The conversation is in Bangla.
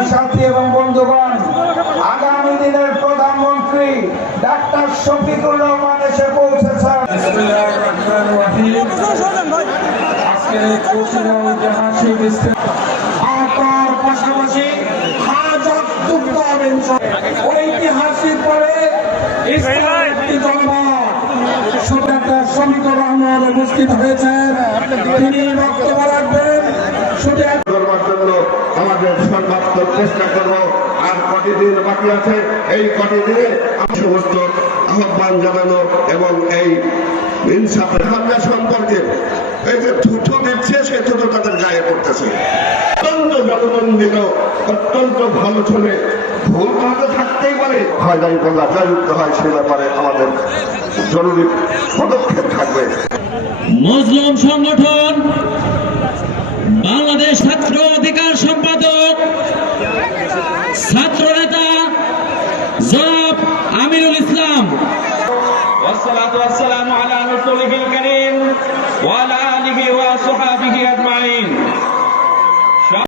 সংগ্রামী সাথী এবং বন্ধুগণ, আগামী দিনের প্রধানমন্ত্রী ডাক্তার শফিকুর রহমান এসে পৌঁছেছেন। পাশাপাশি ঐতিহাসিক পরে ডাক্তার শফিকুর রহমান উপস্থিত হয়েছেন। তিনি বক্তব্য রাখবেন। আমাদের সর্বাত্মক চেষ্টা করব। আর কটি দিন বাকি আছে, এই কটি দিনে সমস্ত আহ্বান জানানো এবং এই ইনসাফের হামলা সম্পর্কে এই যে থুথু দিচ্ছে, সেই থুথু তাদের গায়ে পড়তেছে। অত্যন্ত জনমন্দির, অত্যন্ত ভালো চলে, ভুল তো থাকতেই পারে, হয় নাই বলা জয়যুক্ত হয়, সে ব্যাপারে আমাদের জরুরি পদক্ষেপ থাকবে। মুসলিম সংগঠন বাংলাদেশ ছাত্র অধিকার সম্পাদক ছাত্র নেতা জনাব আমিরুল ইসলাম। والصلاة والسلام على رسوله الكريم وعلى آله وصحبه